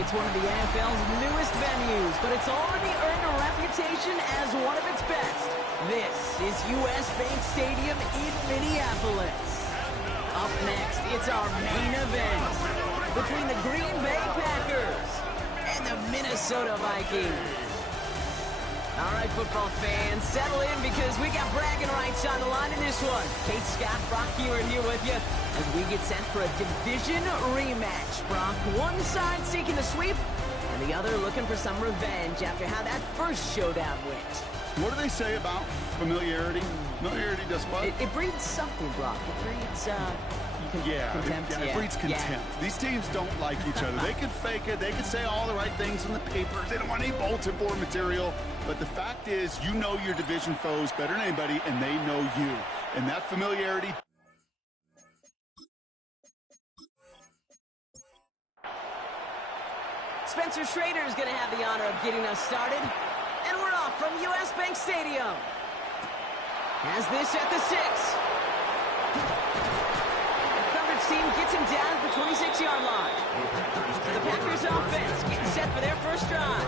It's one of the NFL's newest venues, but it's already earned a reputation as one of its best. This is US Bank Stadium in Minneapolis. Up next, it's our main event between the Green Bay Packers and the Minnesota Vikings. All right, football fans, settle in because we got bragging rights on the line in this one. Kate, Scott, Brock Hewitt here with you as we get set for a division rematch. Brock, one side seeking the sweep, and the other looking for some revenge after how that first showdown went. What do they say about familiarity? Familiarity does what? It breeds something, Brock. It breeds, contempt. It breeds contempt. Yeah. These teams don't like each other. They can fake it. They can say all the right things in the papers. They don't want any bulletin board material. But the fact is, you know your division foes better than anybody, and they know you. And that familiarity... Spencer Schrader is going to have the honor of getting us started. And we're off from US Bank Stadium. Has this at the 6. The coverage team gets him down at the 26-yard line. The Packers offense getting set for their first drive.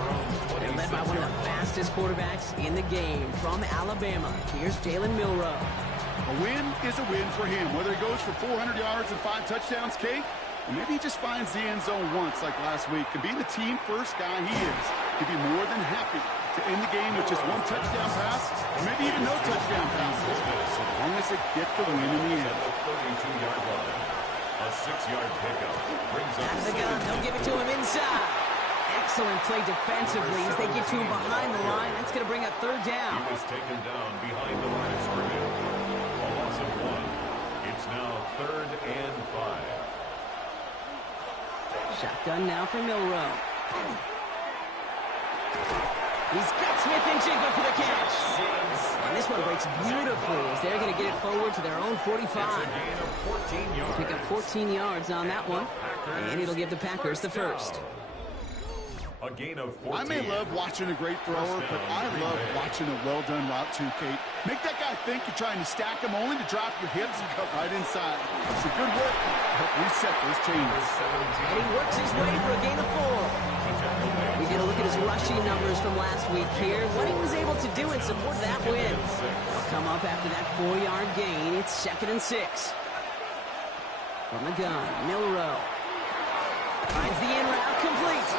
They're led by one of the fastest quarterbacks in the game from Alabama. Here's Jalen Milroe. A win is a win for him, whether he goes for 400 yards and 5 touchdowns, Kate, or maybe he just finds the end zone once like last week. And being the team first guy he is, he'd be more than happy to end the game with just 1 touchdown pass, or maybe even no touchdown passes, so long as they get the win in the end. 32-yard line. A 6-yard pickup brings up out of the gun. They'll give it to him inside. Excellent play defensively as they get to him behind the line. That's going to bring up third down. He was taken down behind the line of scrimmage. A loss of 1. It's now 3rd and 5. Shotgun now for Milroe. He's got Smith and Jigba for the catch. And this one breaks beautifully as they're going to get it forward to their own 45. They pick up 14 yards on that one, and it'll give the Packers the first. A gain of 14. I may love watching a great thrower, but I love watching a well-done route too, Kate. Make that guy think you're trying to stack him only to drop your hips and cut right inside. It's a good work to help reset those chains. And he works his way for a gain of 4. We get a look at his rushing numbers from last week here. What he was able to do in support of that win. They'll come up after that 4-yard gain. It's 2nd and 6. From the gun, Milroe finds the in route complete.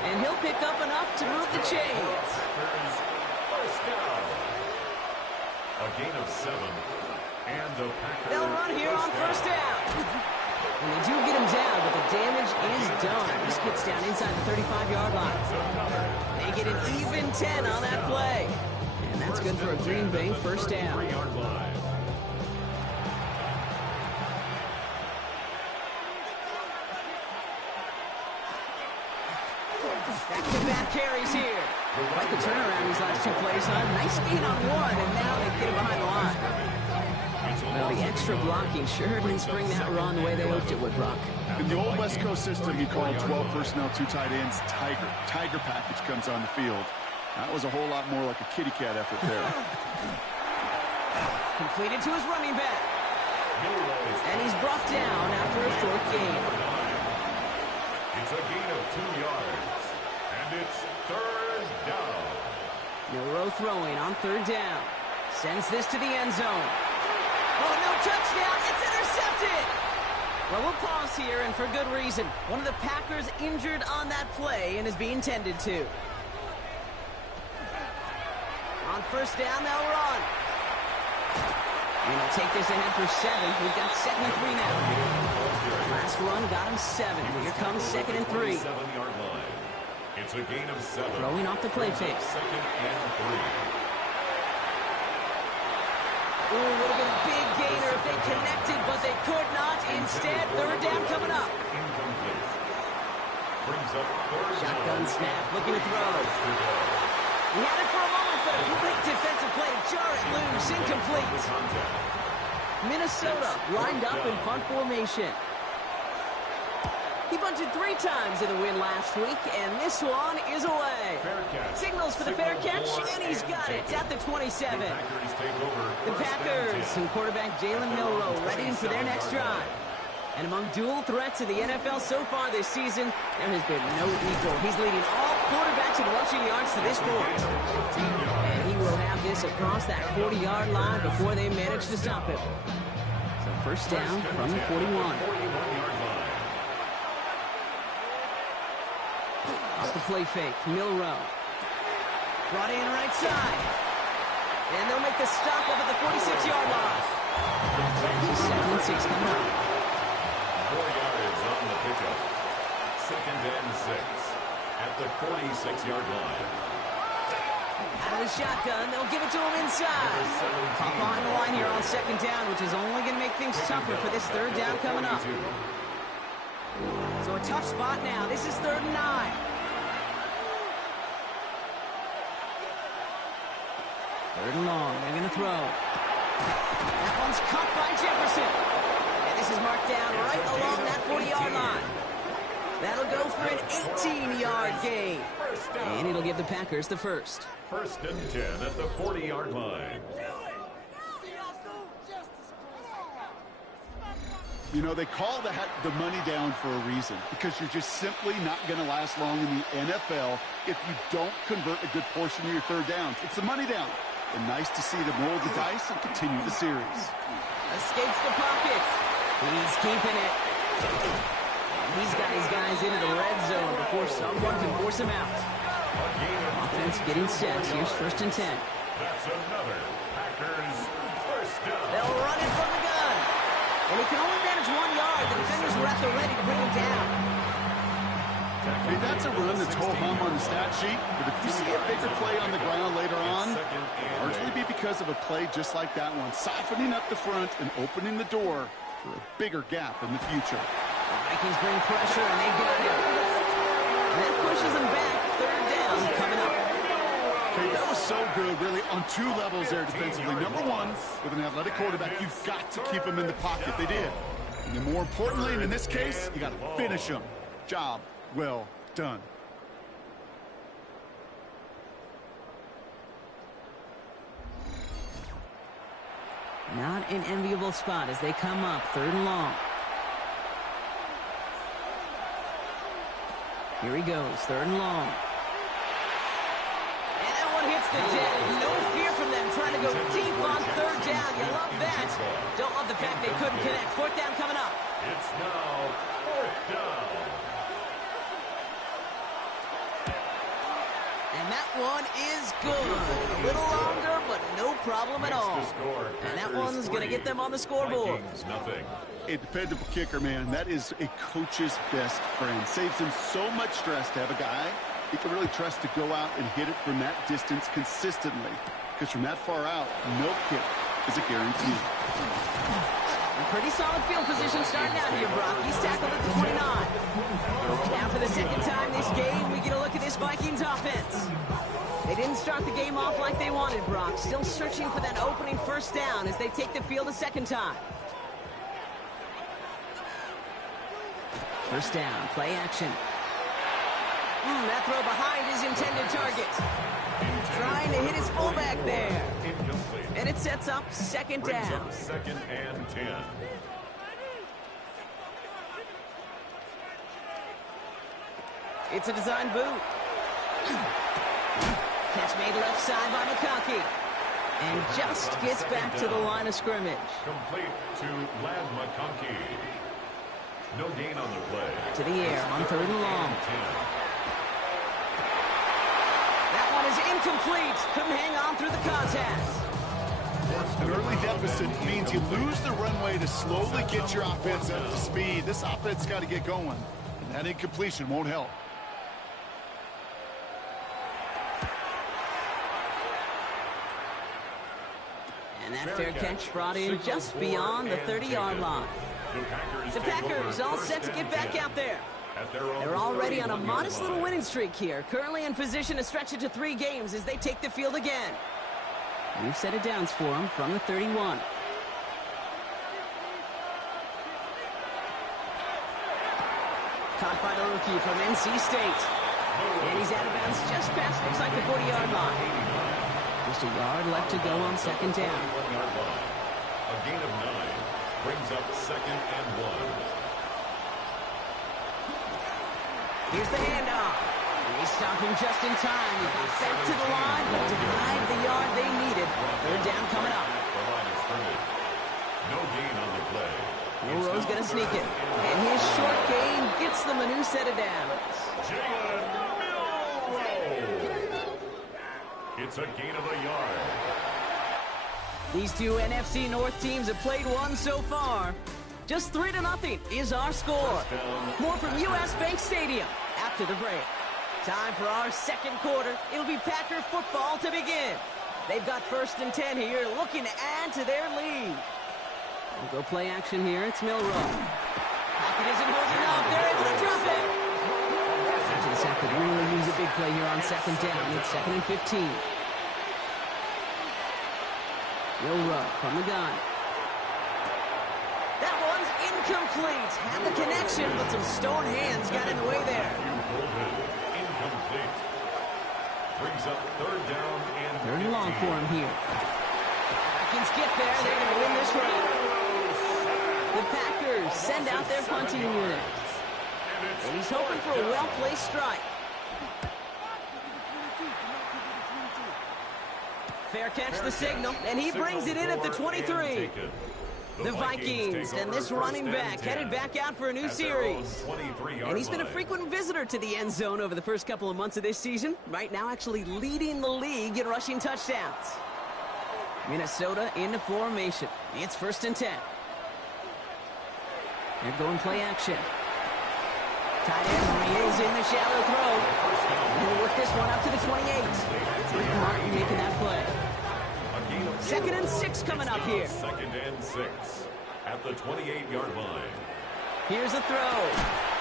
And he'll pick up enough to move the chains. First down. A gain of 7. And the Packers. They'll run here on first down. And they do get him down, but the damage is done. This gets down inside the 35-yard line. They get an even 10 on that play. And that's good for a Green Bay first down. Back-to-back carries here. Like the turnaround these last 2 plays, huh? Nice gain on 1, and now they get him behind the line. Well, the extra blocking sure didn't spring that run the way they hoped it would, Brock. In the old West Coast system, you call 12 personnel, 2 tight ends, Tiger. Tiger package comes on the field. That was a whole lot more like a kitty cat effort there. Completed to his running back. And he's brought down after a short gain. It's a gain of 2 yards. And it's 3rd down. Milroe throwing on 3rd down. Sends this to the end zone. Oh, no touchdown. It's intercepted. Well, we'll pause here, and for good reason. One of the Packers injured on that play and is being tended to. On first down, they'll run. And they'll take this ahead for 7. We've got 2nd and 3 now. Last run got him 7. Here comes 2nd and 3. 7-yard line. It's a gain of 7. Throwing off the play fake. 2nd and 3. Ooh, would have been a big gainer if they connected, but they could not. Instead, 3rd down coming up. Incomplete. Brings up 3rd Shotgun snap, looking to throw. He had it for a moment, but a great defensive play to jar it loose. Incomplete. Minnesota lined up in punt formation. He bunted 3 times in the win last week, and this one is away. Signals for the fair catch, and he's got it at the 27. The Packers and quarterback Jalen Milroe ready for their next drive. And among dual threats of the NFL so far this season, There has been no equal. He's leading all quarterbacks in rushing yards to this point. And he will have this across that 40-yard line before they manage to stop him. So first down from the 41. Off the play fake, Milrow. Brought in right side. And they'll make the stop up at the 46-yard line. 7 and 6 coming up. 4 yards on the pickup. 2nd and 6 at the 46-yard line. Out of the shotgun, they'll give it to him inside. Pop behind the line here on 2nd down, which is only going to make things tougher for this 3rd down coming up. So a tough spot now. This is 3rd and 9. Third and long, they're going to throw. That one's caught by Jefferson. And this is marked down right along that 40-yard line. That'll go for an 18-yard gain. And it'll give the Packers the first. 1st and 10 at the 40-yard line. You know, they call that the money down for a reason, because you're just simply not going to last long in the NFL if you don't convert a good portion of your 3rd downs. It's the money down. And nice to see them roll the dice and continue the series. Escapes the pocket. He's keeping it. And he's got his guys into the red zone before someone can force him out. Offense getting set. Here's 1st and 10. That's another Packers first down. They'll run it from the gun. And he can only manage 1 yard. The defenders were at the ready to bring him down. Hey, that's a run that's ho-hum on the stat sheet, but if you see a bigger play on the ground later on, largely be because of a play just like that one, softening up the front and opening the door for a bigger gap in the future. The Vikings bring pressure, and they got him. And that pushes them back. 3rd down coming up. Okay, that was so good, really, on 2 levels there defensively. Number one, with an athletic quarterback, you've got to keep him in the pocket. They did. And then more importantly, and in this case, you got to finish him. Job well done. Not an enviable spot as they come up 3rd and long. Here he goes, 3rd and long. And that one hits the deck. No fear from them trying to go deep on 3rd down. You love that. Don't love the fact they couldn't connect. 4th down coming up. It's now 4th down. And that one is good. A little longer, but no problem at all. And that one's going to get them on the scoreboard. Nothing. A dependable kicker, man. That is a coach's best friend. Saves him so much stress to have a guy he can really trust to go out and hit it from that distance consistently. Because from that far out, no kick is a guarantee. Pretty solid field position starting out here, Brock. He's tackled at the 29. Now for the 2nd time this game, we get a look at this Vikings offense. They didn't start the game off like they wanted, Brock. Still searching for that opening 1st down as they take the field a 2nd time. 1st down, play action. That throw behind his intended target. Trying to hit his fullback there. Incomplete. And it sets up 2nd down. 2nd and 10. It's a design boot. Catch made left side by McConkey. And just gets back to the line of scrimmage. Complete to Lad McConkey. No gain on the play. To the air on 3rd and long. That one is incomplete. Couldn't hang on through the contact. An early deficit means you lose the runway to slowly get your offense up to speed. This offense got to get going, and that incompletion won't help. And that fair catch brought in just beyond the 30-yard line. The Packers all set to get back out there. They're already on a modest little winning streak here. Currently in position to stretch it to 3 games as they take the field again. New set of downs for them from the 31. Caught by the rookie from NC State. And he's out of bounds just past, looks like the 40-yard line. Just a yard left to go on 2nd down. A gain of 9 brings up 2nd and 1. Here's the handoff. They stop him just in time. He got back to the line, but denied the yard they needed. Third down coming up. The line is scrimmage. No gain on the play. Milroe's going to sneak it. And his short gain gets them a new set of downs. Jalen Milroe. It's a gain of a yard. These two NFC North teams have played one so far. Just 3-0 is our score. More from US Bank Stadium after the break. Time for our second quarter. It'll be Packer football to begin. They've got 1st and 10 here, looking to add to their lead. We'll go play action here. It's Milroe. Pocket isn't holding up. They're able to drop it. After the sack could really use a big play here on 2nd down. It's 2nd and 15. Milroe from the gun. That one's incomplete. Had the connection, but some stone hands got in the way there. Incomplete. Brings up 3rd down and 3rd and long for him here. Vikings get there. They're going to win this round. The Packers send out their punting unit. And he's hoping for a well-placed strike. Fair catch the signal, and he brings it in at the 23. The Vikings and this running back headed back out for a new series. And he's been a frequent visitor to the end zone over the first couple of months of this season. Right now actually leading the league in rushing touchdowns. Minnesota into formation. It's 1st and 10. They're going play action. Tight end reels in the shallow throw. And he'll work this one up to the 28. Martin making that play. 2nd and 6 coming up here. 2nd and 6 at the 28-yard line. Here's a throw.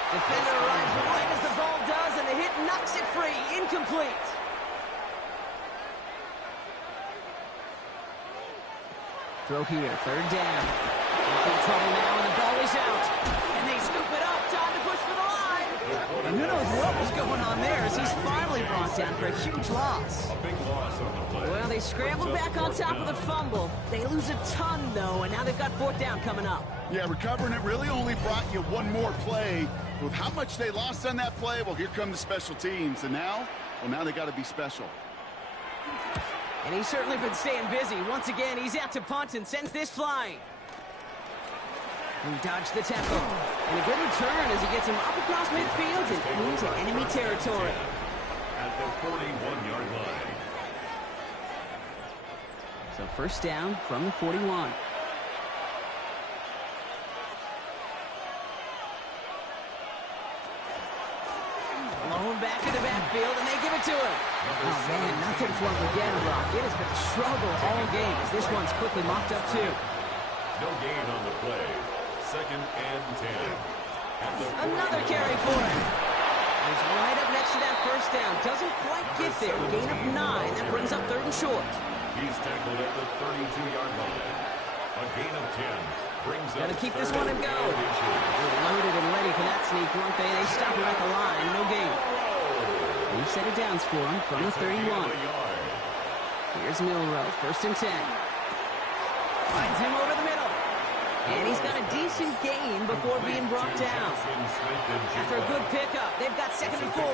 Defender arrives right as the ball does, and the hit knocks it free. Incomplete. Throw here, 3rd down. In trouble now, and the ball is out. And they scoop it up. Time to push for the line. And who knows what was going on there as he's finally brought down for a huge loss. A big loss on the play. Well, they scrambled back on top of the fumble. They lose a ton, though, and now they've got 4th down coming up. Yeah, recovering it really only brought you one more play. With how much they lost on that play, well, here come the special teams. And now they got to be special. And he's certainly been staying busy. Once again, he's out to punt and sends this flying. He dodged the tackle. And a good return as he gets him up across midfield and into enemy territory. At the 41-yard line. So 1st down from the 41. Blown back in the backfield, and they give it to him. Oh, man, nothing for him again, Brock. It has been a struggle all game as this one's quickly mopped up, too. No gain on the play. 2nd and 10. Another carry for him. He's right up next to that 1st down. Doesn't quite get there. Gain of 9. That brings up 3rd and short. He's tackled at the 32-yard line. A gain of 10 brings up. Gotta keep this one and go. They're loaded and ready for that sneak, weren't they? They stop him at the line. No gain. New set of downs for him from the 31. Here's Milroe. 1st and 10. Finds him over the middle. And he's got a decent gain before being brought down. After a good pickup, they've got 2nd and 4.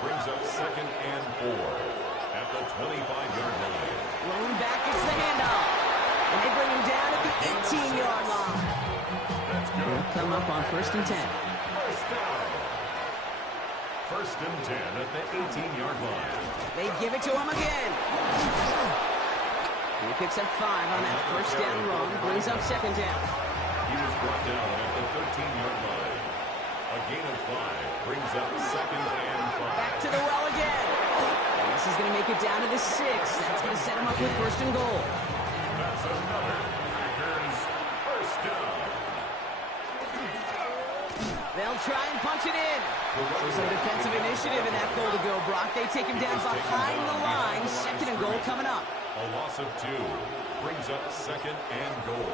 Brings up 2nd and 4 at the 25-yard line. Blown back, it's the handoff. And they bring him down at the 18-yard line. They'll come up on 1st and 10. First down. 1st and 10 at the 18-yard line. They give it to him again. He picks up 5 on that 1st down run, brings up 2nd down. He was brought down at the 13-yard line. A gain of 5 brings up 2nd and 5. Back to the well again. And this is going to make it down to the 6. That's going to set him up with 1st and goal. That's another Packers 1st down. They'll try and punch it in. There's some defensive initiative in that goal to go, Brock. They take him down behind the line. 2nd and goal coming up. A loss of 2 brings up 2nd and goal.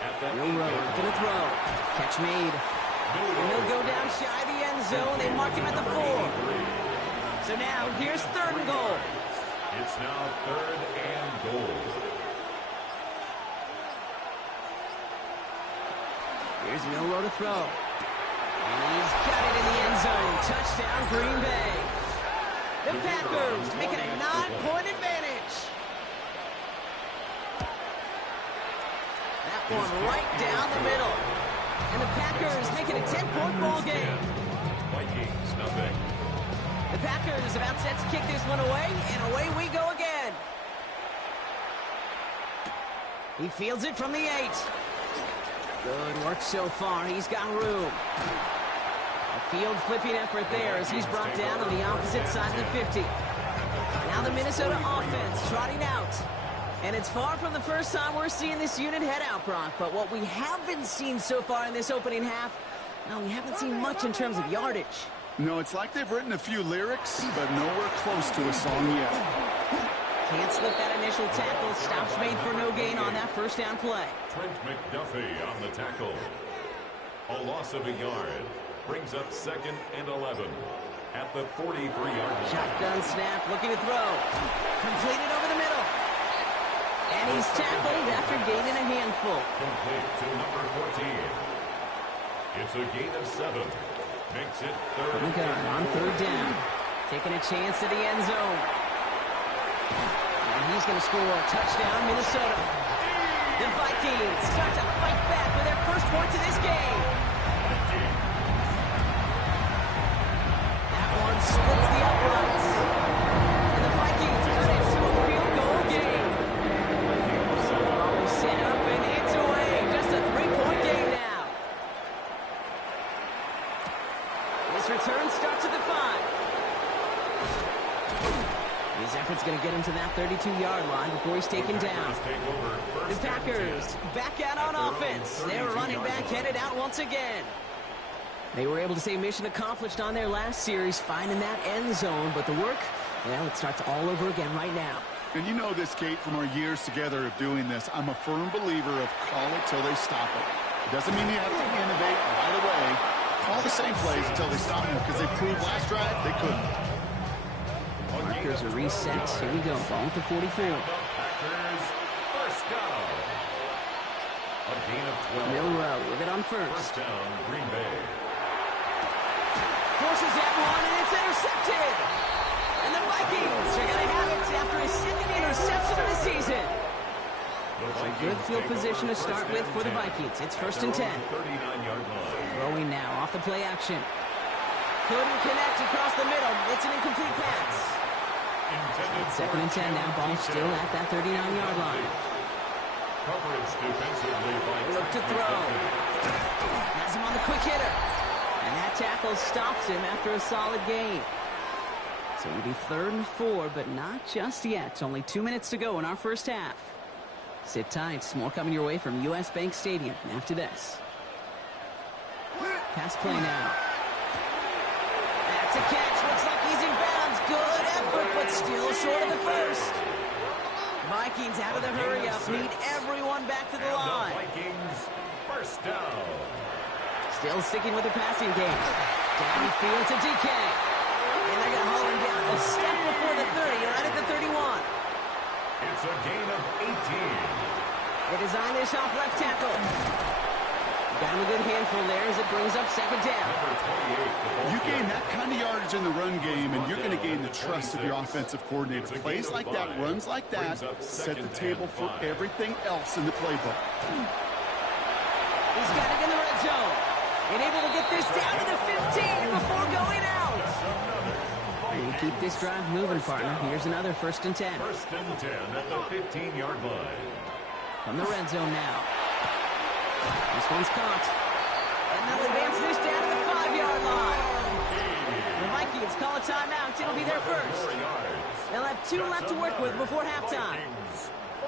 At that Milroe going to throw. Catch made. And he'll go down shy of the end zone. They mark him at the 4. So now here's 3rd and goal. It's now 3rd and goal. Here's Milroe to throw. And he's got it in the end zone. Touchdown, Green Bay. The Packers make it a 9-point advantage. That one right down the middle. And the Packers make it a 10-point ball game. Vikings, nothing. The Packers about set to kick this one away, and away we go again. He fields it from the 8. Good work so far. He's got room. A field flipping effort there as he's brought down on the opposite side of the 50. Now the Minnesota offense trotting out. And it's far from the first time we're seeing this unit head out, Brock. But what we haven't seen so far in this opening half, no, we haven't seen much in terms of yardage. No, it's like they've written a few lyrics, but nowhere close to a song yet. Can't slip that initial tackle. Stops made for no gain on that first down play. Trent McDuffie on the tackle. A loss of a yard. Brings up 2nd and 11 at the 43-yard line. Shotgun snap, looking to throw. Completed over the middle. And he's tackled after gaining a handful. Complete to number 14. It's a gain of 7. Makes it 3rd. From the gun on 3rd down. Taking a chance to the end zone. And he's going to score. Touchdown, Minnesota. The Vikings start to fight back with their first points of this game. That one splits the uprights. And the Vikings cut it to a field goal game. Ball set up and it's away. Just a 3-point game now. This return starts at the 5. His effort's going to get him to that 32-yard line before he's taken down. The Packers back out on offense. Their running back headed out once again. They were able to say mission accomplished on their last series, finding that end zone. But the work, well, it starts all over again right now. And you know this, Kate, from our years together of doing this. I'm a firm believer of call it till they stop it. It doesn't mean you have to innovate right away. Call the same plays until they stop them, because they proved last drive they couldn't. Markers are reset. Here we go. Ball at the 44. Packers first down. A gain of 12. Milrow with it on first. First down, Green Bay. Forces that one, and it's intercepted. And the Vikings are going to have it after his 2nd interception of the season. It's a good field position to start with for the Vikings. It's 1st and 10. 39-yard line. Throwing now off the play action. Couldn't connect across the middle. It's an incomplete pass. 2nd and 10 now. Ball still at that 39-yard line. Coverage defensively by Look to throw. Has him on the quick hitter. And that tackle stops him after a solid gain. So it'll be 3rd and 4, but not just yet. Only 2 minutes to go in our first half. Sit tight. More coming your way from U.S. Bank Stadium after this. Pass play now. That's a catch. Looks like he's in bounds. Good effort, but still short of the first. Vikings out of the hurry-up. Need everyone back to the line. Vikings first down. Still sticking with the passing game. Downfield to DK. And they're going to haul him down a step before the 30, right at the 31. It's a gain of 18. They design this off left tackle. Got him a good handful there as it brings up 2nd down. You gain that kind of yardage in the run game, and you're going to gain the trust of your offensive coordinator. Plays like that, runs like that, set the table for everything else in the playbook. He's got it in the red zone. And able to get this down to the 15 before going out. And keep this drive moving, partner. Here's another 1st and 10. 1st and 10 at the 15-yard line. From the red zone now. This one's caught. And they'll advance this down to the 5-yard line. The Vikings call a timeout. It'll be their first. They'll have 2 left to work with before halftime.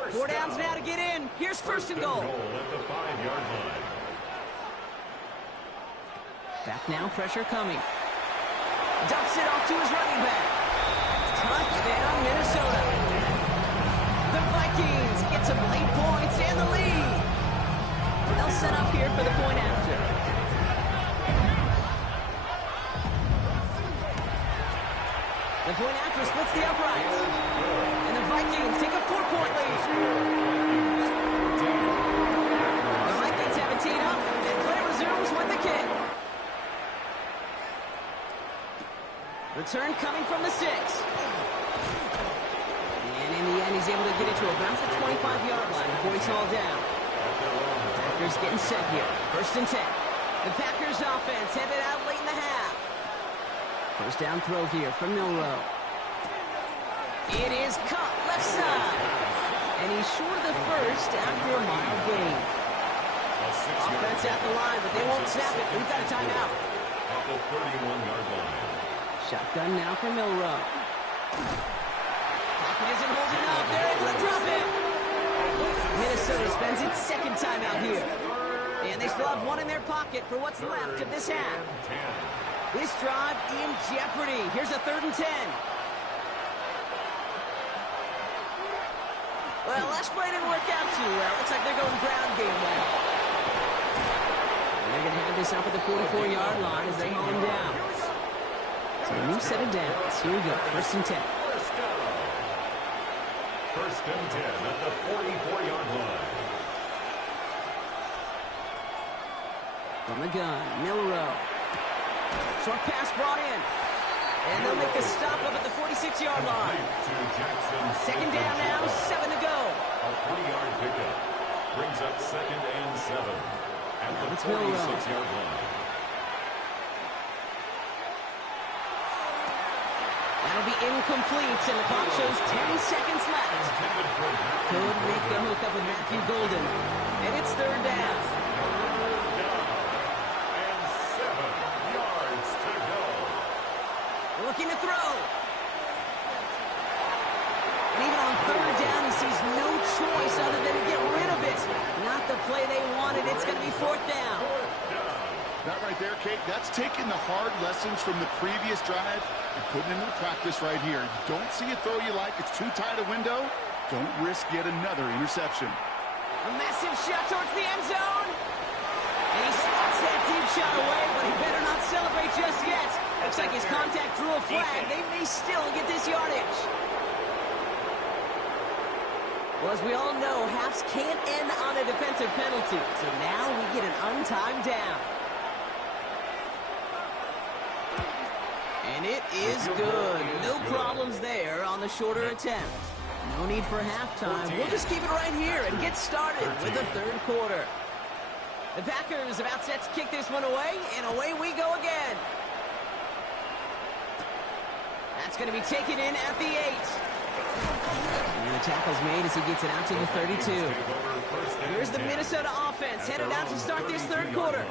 4 downs now to get in. Here's 1st and goal. At the 5-yard line. Back now, pressure coming. Dumps it off to his running back. Touchdown, Minnesota. The Vikings get some late points and the lead. They'll set up here for the point after. The point after splits the uprights. And the Vikings take a 4-point lead. The Vikings have it teed up, and play resumes with the kick. Return coming from the 6. And in the end, he's able to get it to about the 25-yard line before he's hauled down. Packers getting set here. 1st and 10. The Packers offense headed out late in the half. First down throw here from Milroe. It is caught left side. And he's short of the first after a mile gain. Offense at the line, but they won't snap it. We've got a timeout. At the 31-yard line. Shotgun now for Milroe. Pocket isn't holding up. They're able to drop it. Minnesota spends its 2nd timeout here. And they still have one in their pocket for what's left of this half. This drive in jeopardy. Here's a 3rd and 10. Well, last play didn't work out too well. Looks like they're going ground game well. And they're going to have this up at the 44-yard line as they haul him down. So a new set of downs. Here we go. 1st and 10. First and 10 at the 44-yard line. From the gun, Milroe. Short pass brought in. And they'll make a stop up at the 46-yard line. 2nd down now, 7 to go. A 3-yard pickup brings up 2nd and 7 at the 46-yard line. That'll be incomplete, and the clock shows 10 seconds left. Could make the hookup with Matthew Golden. And it's 3rd down. And 7 yards to go. Looking to throw. And even on 3rd down, he sees no choice other than to get rid of it. Not the play they wanted. It's going to be 4th down. That right there, Kate, that's taking the hard lessons from the previous drive and putting them into practice right here. You don't see a throw you like. It's too tight a window. Don't risk yet another interception. A massive shot towards the end zone. And he spots that deep shot away, but he better not celebrate just yet. Looks like his contact drew a flag. They may still get this yardage. Well, as we all know, halves can't end on a defensive penalty. So now we get an untimed down. And it is good. No problems there on the shorter attempt. No need for halftime. We'll just keep it right here and get started with the 3rd quarter. The Packers about set to kick this one away, and away we go again. That's going to be taken in at the 8. And the tackle's made as he gets it out to the 32. Here's the Minnesota offense headed out to start this 3rd quarter.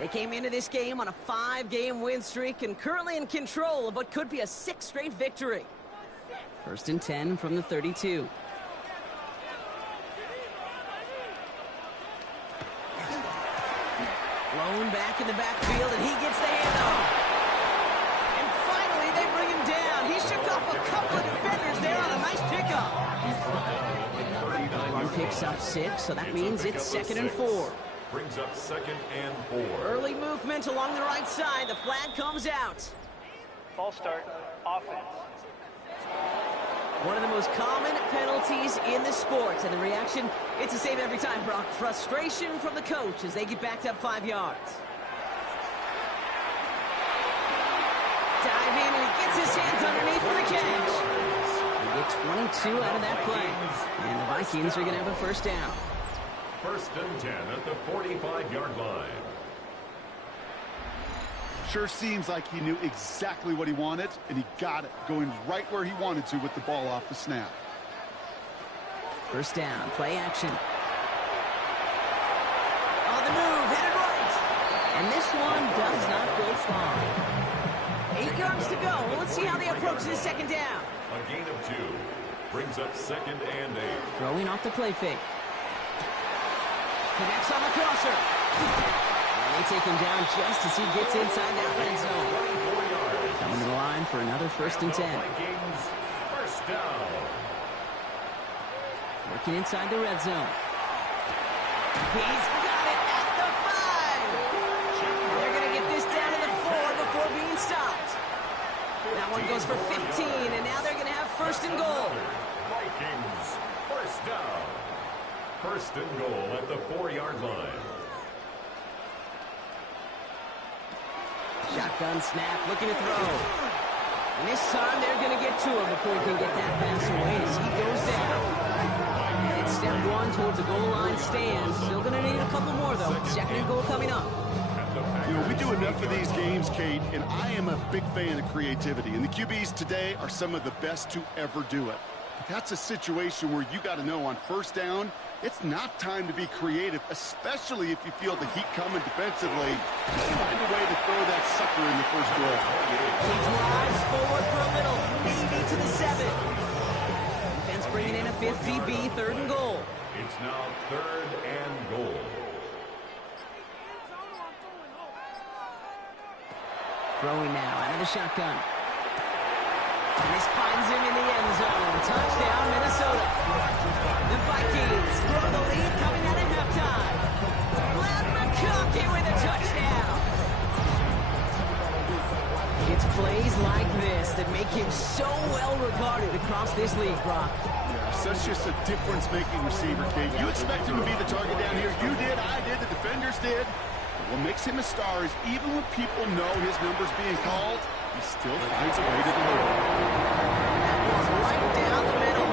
They came into this game on a 5-game win streak and currently in control of what could be a 6th straight victory. 1st and 10 from the 32. Blown back in the backfield, and he gets the handoff. And finally, they bring him down. He shook off a couple of defenders there on a nice pickup. Run picks up 6, so that means it's 2nd and 4. Brings up 2nd and 4. Early movement along the right side. The flag comes out. False start, offense. One of the most common penalties in the sport. And the reaction, it's the same every time, Brock. Frustration from the coach as they get backed up 5 yards. Dive in, and he gets his hands underneath for the catch. They get 22 out of that play. And the Vikings are going to have a 1st down. 1st and 10 at the 45-yard line. Sure seems like he knew exactly what he wanted, and he got it, going right where he wanted to with the ball off the snap. 1st down, play action. On the move, headed right. And this one does not go far. 8 yards to go. Well, let's see how they approach this 2nd down. A gain of 2. Brings up 2nd and 8. Throwing off the play fake. Connects on the crosser. And they take him down just as he gets inside that red zone. Coming to the line for another 1st and 10. First down. Working inside the red zone. He's got it at the 5. And they're going to get this down to the 4 before being stopped. That one goes for 15, and now they're going to have 1st and goal. Vikings, 1st down. 1st and goal at the 4-yard line. Shotgun snap, looking to throw. And this time they're going to get to him before he can get that pass away as he goes down. And it's step one towards a goal line stand. Still going to need a couple more, though. Second and goal coming up. You know, we do enough of these games, Kate, and I am a big fan of creativity. And the QBs today are some of the best to ever do it. But that's a situation where you got to know on first down, it's not time to be creative, especially if you feel the heat coming defensively. Just find a way to throw that sucker in the first goal. He drives forward for a little, maybe to the 7. Defense bringing in a 5th DB, 3rd and goal. It's now 3rd and goal. Throwing now out of the shotgun. And this finds him in the end zone. Touchdown, Minnesota. The Vikings grow the lead coming out of halftime. Glad McConkey with a touchdown. It's plays like this that make him so well regarded across this league, Brock. Yeah, such just a difference-making receiver, Kate. You expect him to be the target down here. You did, I did, the defenders did. What makes him a star is even when people know his number's being called, he still finds a way to deliver. That was right down the middle.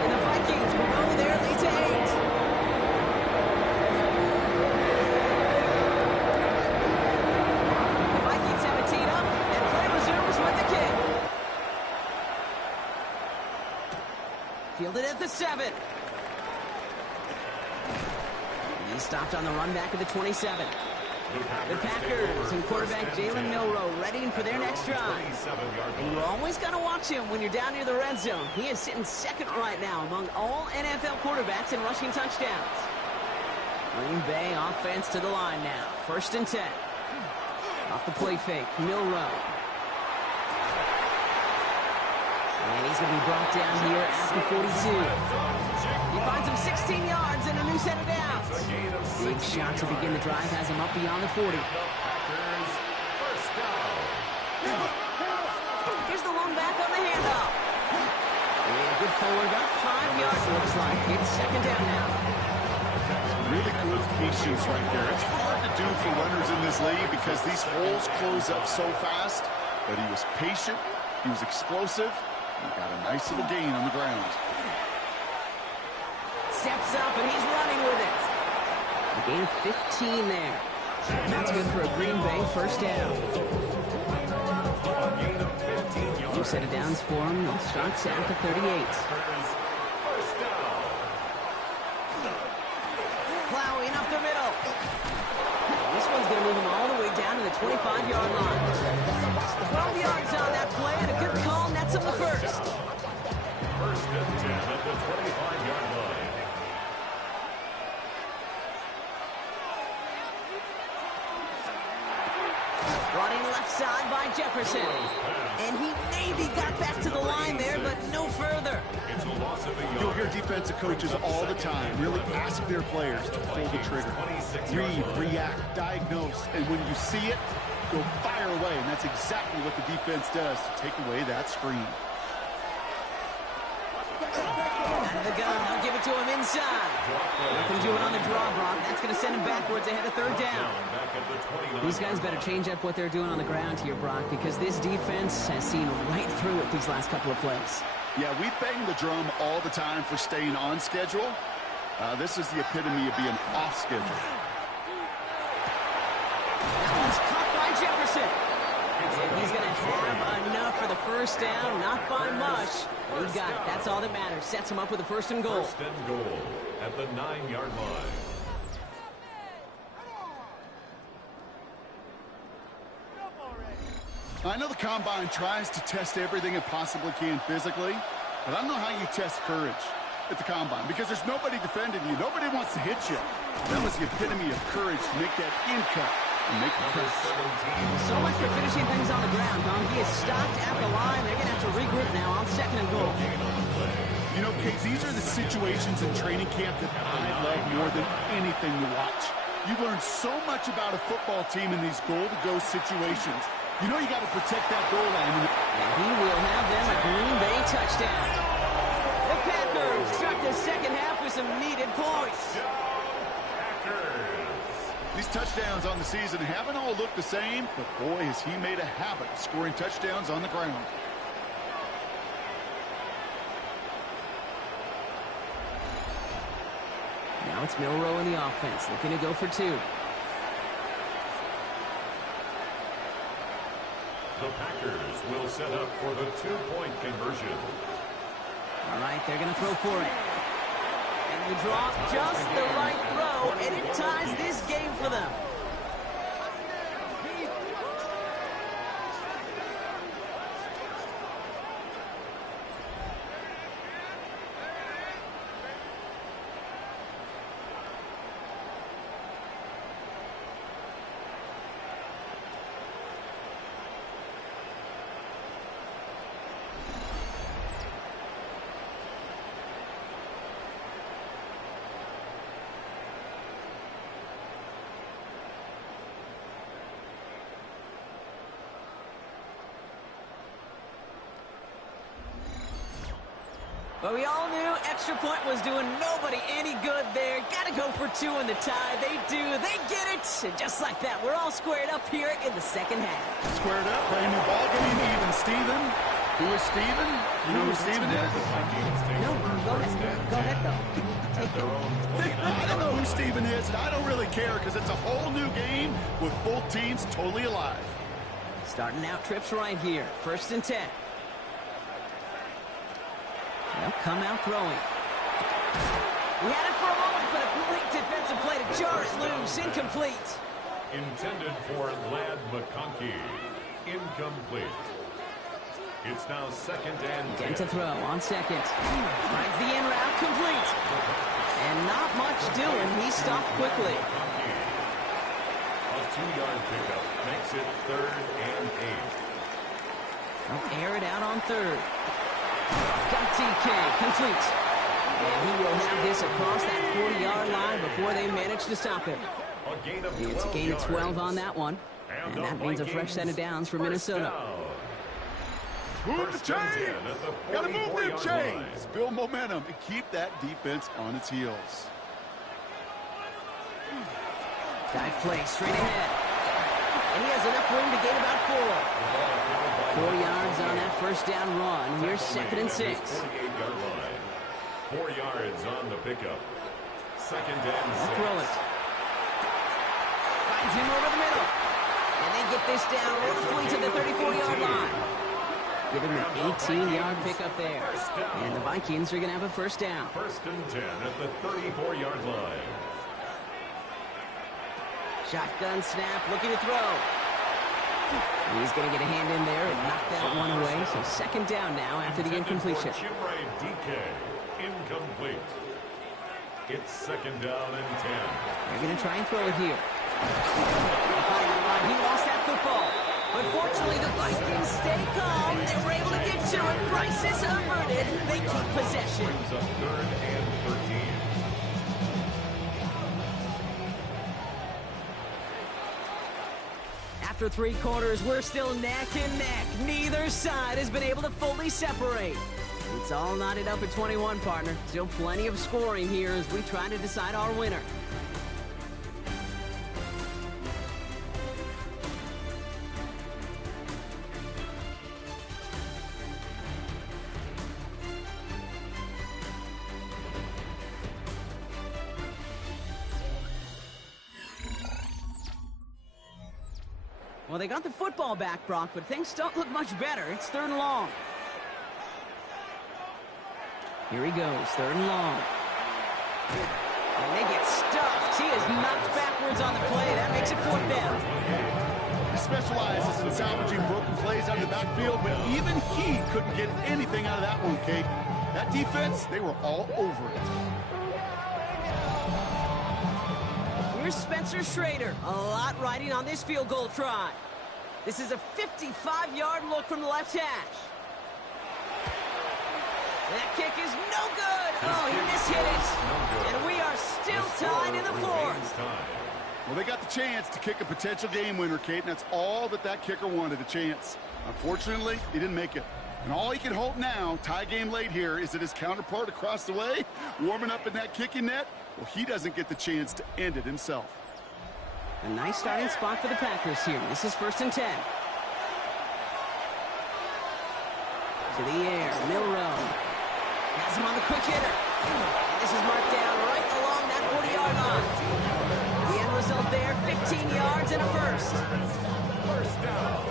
And the Vikings grow their lead to 8. The Vikings have it teed up, and play resumes with the kick. Fielded at the 7. He stopped on the run back at the 27. The Packers and quarterback Jalen Milroe readying for their next drive. And you always got to watch him when you're down near the red zone. He is sitting second right now among all NFL quarterbacks in rushing touchdowns. Green Bay offense to the line now. 1st and 10. Off the play fake, Milroe. And he's going to be brought down here at the 42. He finds him 16 yards and a new set of downs. Big shot to begin the drive has him up beyond the 40. Here's the long back on the handoff. And good forward, about 5 yards looks like. It's 2nd down now. Really good patience right there. It's hard to do for runners in this league because these holes close up so fast. But he was patient, he was explosive, he got a nice little gain on the ground. Steps up and he's running with it. A gain of 15 there. That's good for a Green Bay 1st down. New set of downs for him. Starts at the 38. Plowing up the middle. This one's going to move him all the way down to the 25-yard line. 12 yards on that play and a good call nets him the 1st. 1st and 10 at the 25-yard line. Running left side by Jefferson. And he maybe got back to the line there, but no further. You'll hear defensive coaches all the time really ask their players to pull the trigger. Read, react, diagnose, and when you see it, go fire away. And that's exactly what the defense does to take away that screen. Out of the gun, they'll give it to him inside. Nothing doing on the draw, Brock. That's going to send him backwards ahead of 3rd down. These guys better change up what they're doing on the ground here, Brock, because this defense has seen right through it these last couple of plays. Yeah, we bang the drum all the time for staying on schedule. This is the epitome of being off schedule. That one's caught by Jefferson. And he's going to have enough for the 1st down, not by much. But he got it. That's all that matters. Sets him up with a 1st and goal. 1st and goal at the 9-yard line. I know the Combine tries to test everything it possibly can physically, but I don't know how you test courage at the Combine because there's nobody defending you. Nobody wants to hit you. That was the epitome of courage to make that in cut and make the catch. So much for finishing things on the ground, Tom. He is stopped at the line. They're going to have to regroup now on 2nd and goal. You know, Kate, these are the situations in training camp that I love more than anything to watch. You learn so much about a football team in these goal-to-go situations. You know you got to protect that goal line. And he will have them a Green Bay touchdown. The Packers start the 2nd half with some needed points. These touchdowns on the season haven't all looked the same, but boy, has he made a habit of scoring touchdowns on the ground. Now it's Milroe in the offense, looking to go for two. The Packers will set up for the two-point conversion. All right, they're going to throw for it. And they draw just the right throw, and it ties this game for them. But we all knew extra point was doing nobody any good there. Got to go for two in the tie. They do. They get it. And just like that, we're all squared up here in the second half. Squared up, brand new ball game, even Steven. Who is Steven? You know who Steven is? No, go ahead. Go ahead, though. Take it. I don't know who Steven is, and I don't really care because it's a whole new game with both teams totally alive. Starting out trips right here. 1st and 10. They'll come out throwing. He had it for a moment, but a great defensive play to jar it loose. Incomplete. Intended for Lad McConkey. Incomplete. It's now 2nd and 10. Again to throw on 2nd. Finds the in route complete. And not much doing. He stopped quickly. A 2-yard pickup makes it 3rd and 8. They'll air it out on 3rd. Got TK, complete. And he will have this across that 40-yard line before they manage to stop him. It's a gain of 12 on that one. And that means a fresh set of downs for Minnesota. Move the chains! Gotta move them chains! Build momentum and keep that defense on its heels. Dive play straight ahead. And he has enough room to gain about 4. 4 yards on that first down run. Here's 2nd and 6. 48-yard line. 4 yards on the pickup. 2nd and 6. Throw it. Finds him over the middle. And they get this down roughly to the 34-yard line. Give him an 18-yard pickup there. And the Vikings are going to have a first down. 1st and 10 at the 34-yard line. Shotgun snap, looking to throw. He's going to get a hand in there and knock that one away. So 2nd down now after the incompletion. Chimray DK, incomplete. It's 2nd down and 10. They're going to try and throw it here. He lost that football. But fortunately, the Vikings stay calm. They were able to get to it. Crisis averted. They keep possession. Brings up 3rd and 13. After 3 quarters, we're still neck and neck. Neither side has been able to fully separate. It's all knotted up at 21, partner. Still plenty of scoring here as we try to decide our winner. Well, they got the football back, Brock, but things don't look much better. It's 3rd and long. Here he goes, 3rd and long. And they get stuffed. He is knocked backwards on the play. That makes it 4th down. He specializes in salvaging broken plays out of the backfield, but even he couldn't get anything out of that one, Kate. That defense, they were all over it. Here's Spencer Schrader. A lot riding on this field goal try. This is a 55-yard look from the left hash. That kick is no good. Oh, he mishit it. And we are still tied in the 4th. Well, they got the chance to kick a potential game winner, Kate, and that's all that kicker wanted, a chance. Unfortunately, he didn't make it. And all he can hope now, tie game late here, is that his counterpart across the way, warming up in that kicking net, well, he doesn't get the chance to end it himself. A nice starting spot for the Packers here. This is 1st and 10. To the air, Milrow. Has him on the quick hitter. And this is marked down right along that 40-yard line. The end result there, 15 yards and a first. First down.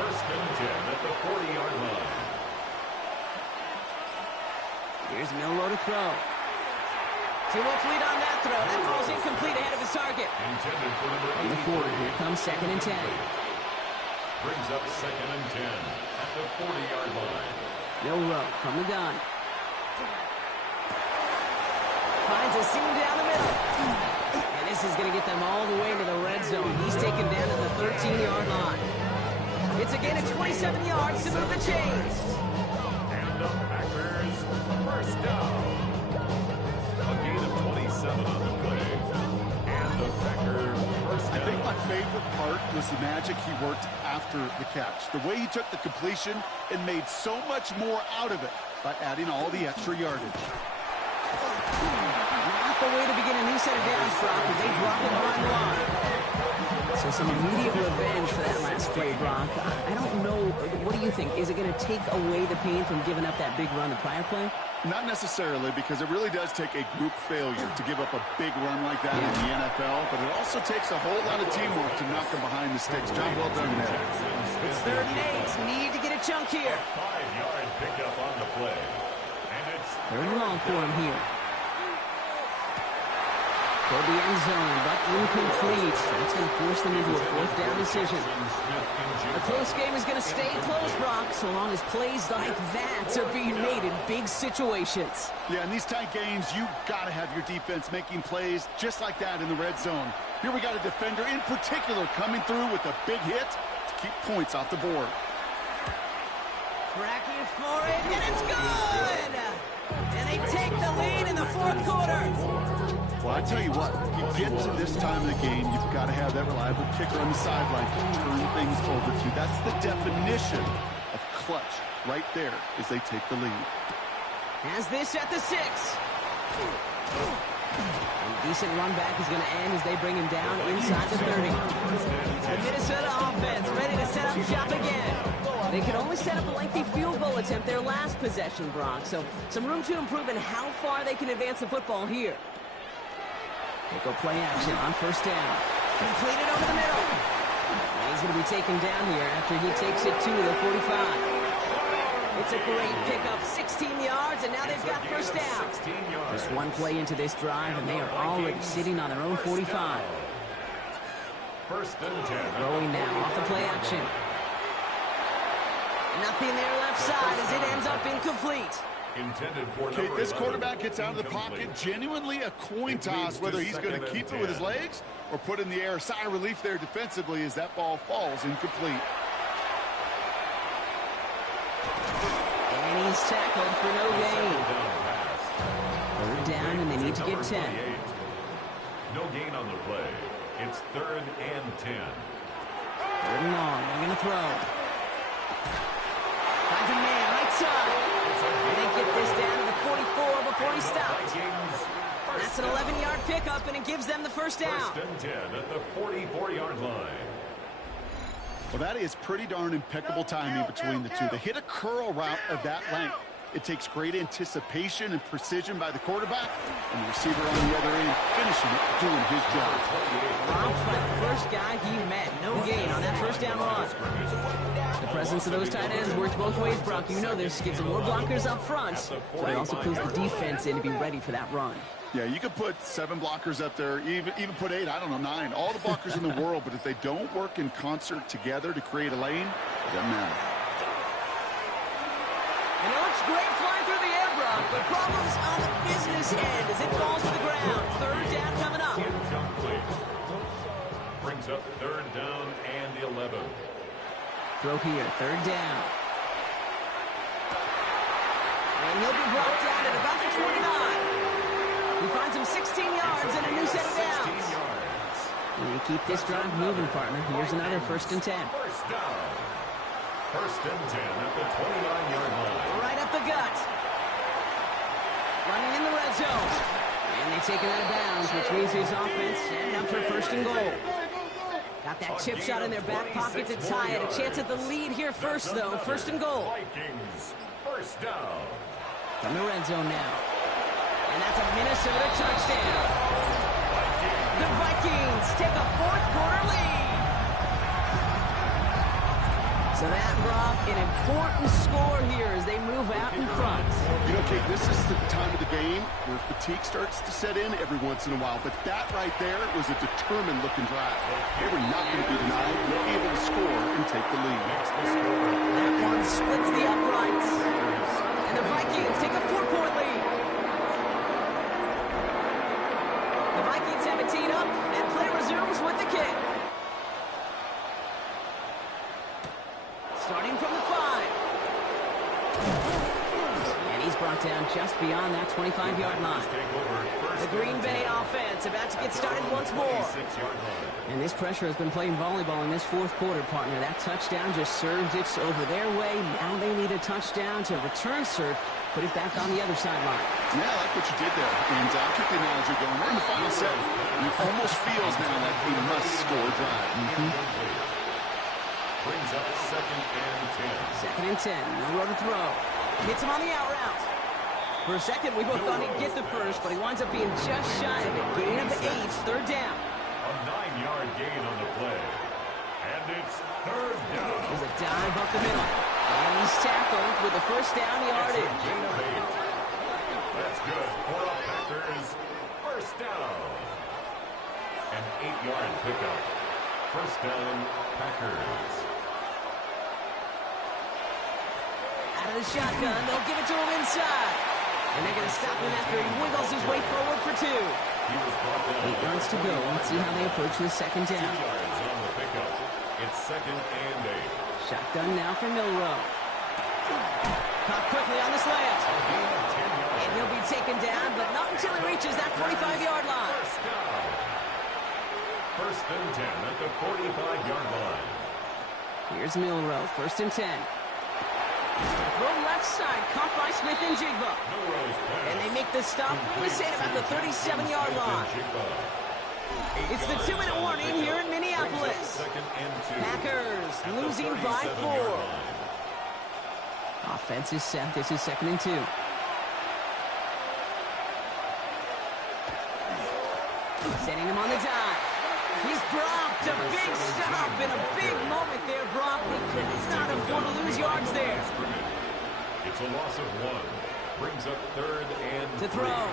1st and 10 at the 40-yard line. Here's Milrow to throw. Too much lead on that throw. That throws incomplete ahead of his target. Intended for number On the 40, here comes 2nd and 10. Brings up 2nd and 10 at the 40-yard line. Milrow from the gun. Finds a seam down the middle. And this is going to get them all the way to the red zone. He's taken down to the 13-yard line. It's a gain of 27 yards to move the chains. And the Packers, first down. A gain of 27 on the play. And the Packers, first down. I think my favorite part was the magic he worked after the catch. The way he took the completion and made so much more out of it by adding all the extra yardage. Not the way to begin a new set of downs, Brock, as they drop it behind the line. So some immediate revenge for that last play, Brock. I don't know. What do you think? Is it going to take away the pain from giving up that big run the prior play? Not necessarily, because it really does take a group failure to give up a big run like that in the NFL, but it also takes a whole lot of teamwork to knock them behind the sticks. Job well done there. It's 3rd and 8. Need to get a chunk here. 5-yard pickup on the play. And it's 3rd and long for him here. Toward the end zone, but incomplete. That's going to force them into a 4th down decision. A close game is going to stay close, Brock, so long as plays like that are being made in big situations. Yeah, in these tight games, you got to have your defense making plays just like that in the red zone. Here we got a defender in particular coming through with a big hit to keep points off the board. Cracking for it, and it's good! And they take the lead in the 4th quarter. Well, I tell you what, you get to this time of the game, you've got to have that reliable kicker on the sideline to turn things over to. That's the definition of clutch right there as they take the lead. Has this at the 6. A decent run back is going to end as they bring him down inside the 30. The Minnesota offense ready to set up shop again. They could only set up a lengthy field goal attempt their last possession, Brock. So some room to improve in how far they can advance the football here. They go play action on 1st down. Completed over the middle. And he's going to be taken down here after he takes it to the 45. It's a great pickup, 16 yards, and now they've got 1st down. Just one play into this drive, and they are already sitting on their own 45. 1st and 10. Throwing now off the play action. Nothing there left side as it ends up incomplete. Intended for Okay, this 11. quarterback gets out of the pocket, genuinely a coin toss whether he's going to keep it with his legs or put in the air. Sigh of relief there defensively as that ball falls incomplete. And he's tackled for no gain. 3rd down, and they need to get 10. No gain on the play. It's 3rd and 10. 3rd and long. They're going to throw. Finds a man right side. And they get this down to the 44 before he stops. That's an 11-yard pickup, and it gives them the 1st down. 1st and 10 at the 44-yard line. Well, that is pretty darn impeccable timing between the two. They hit a curl route of that length. It takes great anticipation and precision by the quarterback, and the receiver on the other end finishing it, doing his job. Robbed by the first guy he met. No gain on that 1st down run. The presence of those tight ends works both ways, Brock. You know this. Gives them more blockers up front, but it also pulls the defense in to be ready for that run. Yeah, you could put 7 blockers up there, even put 8, I don't know, 9. All the blockers in the world, but if they don't work in concert together to create a lane, it doesn't matter. And it looks great flying through the air, Brock, but problems on the business end as it falls to the ground. 3rd down coming up. Incomplete. Brings up 3rd down and 11. Throw here, 3rd down. And he'll be brought down at about the 29. He finds him 16 yards and a new set of downs. And you keep this drive moving, partner. Here's another 1st and 10. 1st down. 1st and 10 at the 29-yard line. Right up the gut. Running in the red zone. And And they take him out of bounds, which means his offense setting up for first and goal. Got that chip shot in their back pocket to tie it. A chance at the lead here first, though. First and goal. Vikings, first down. From the red zone now. And that's a Minnesota touchdown. The Vikings take a fourth-quarter lead. So that, Brock, an important score here as they move out in front. You know, Kate, this is the time of the game where fatigue starts to set in every once in a while. But that right there was a determined-looking drive. They were not going to be denied. They were able to score and take the lead. That one splits the uprights. And the Vikings take a 4-point lead. The Vikings have it teed up, and play resumes with the kick. Starting from the 5. And he's brought down just beyond that 25-yard line. The Green Bay offense about to get started once more. And this pressure has been playing volleyball in this fourth quarter, partner. That touchdown just served it over their way. Now they need a touchdown to return serve, put it back on the other sideline. Yeah, I like what you did there. And I'll keep the analogy going. We're in the final set. It almost feels now like a must-score drive. Brings up second and 10. Second and 10. No road to throw. Hits him on the out route. For a second, we both thought he'd get the first, but he winds up being just shy of it. Gain of 8, third down. A 9-yard gain on the play. And it's third down. There's a dive up the middle. And he's tackled with the first down yardage. Gain of 8. That's good for a Packers first down. An 8-yard pickup. First down, Packers. Out of the shotgun, they'll give it to him inside. And they're going to stop him after he wiggles his way forward for 2. 8 yards to go. Let's see how they approach this second 2 down. yards on the pickup. It's second and 8. Shotgun now for Milrow. Caught quickly on the slant. And he'll be taken down, but not until he reaches that 45-yard line. First down. First and 10 at the 45-yard line. Here's Milrow, first and 10. Throw left side, caught by Smith and Jigba. And they make the stop, we're going to say at about the 37-yard line. It's the 2-minute warning here in Minneapolis. Packers losing by 4. Offense is set. This is second and 2. Setting him on the dive. He's dropped. A big stop and a big moment there, Brock. They could not afford to lose yards there. It's a loss of 1. Brings up third and to throw.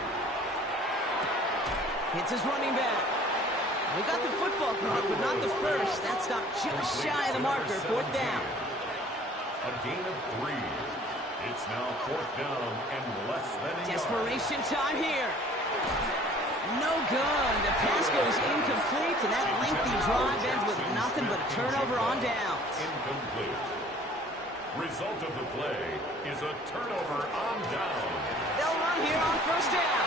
Hits his running back. We got the football, Brock, but not the first. That stop just shy of the marker. Fourth down. A gain of 3. It's now fourth down and less than a Desperation time here. No good. The pass goes incomplete, and that lengthy drive ends with nothing but a turnover on downs. Incomplete. Result of the play is a turnover on down. They'll run here on first down.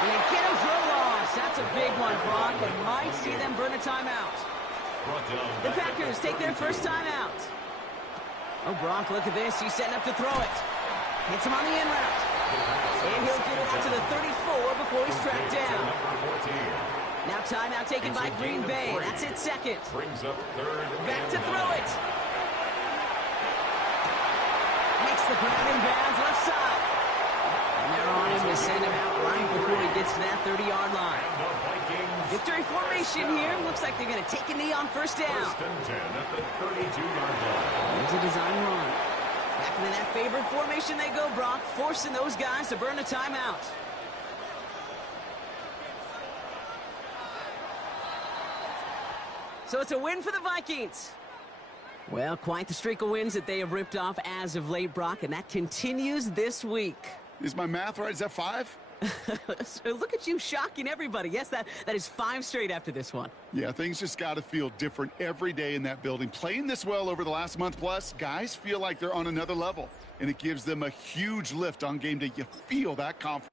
And they get him for a loss. That's a big one, Brock, and might see them burn a timeout. The Packers take their first timeout. Oh, Brock, look at this. He's setting up to throw it. Hits him on the in route. And he'll get it out to the 34 before he's tracked down. Now timeout taken by Green Bay. That's it second. Brings up third. Back to throw it. Makes the grab in bounds left side. And they're on him to send him out right before he gets to that 30-yard line. Victory formation here. Looks like they're going to take a knee on first down. First and 10 at the 32-yard line. Here's a design run. Back into that favorite formation they go, Brock, forcing those guys to burn a timeout. So it's a win for the Vikings. Well, quite the streak of wins that they have ripped off as of late, Brock, and that continues this week. Is my math right? Is that 5? So look at you shocking everybody. Yes, that is 5 straight after this one. Yeah, things just got to feel different every day in that building. Playing this well over the last month plus, guys feel like they're on another level, and it gives them a huge lift on game day. You feel that confidence.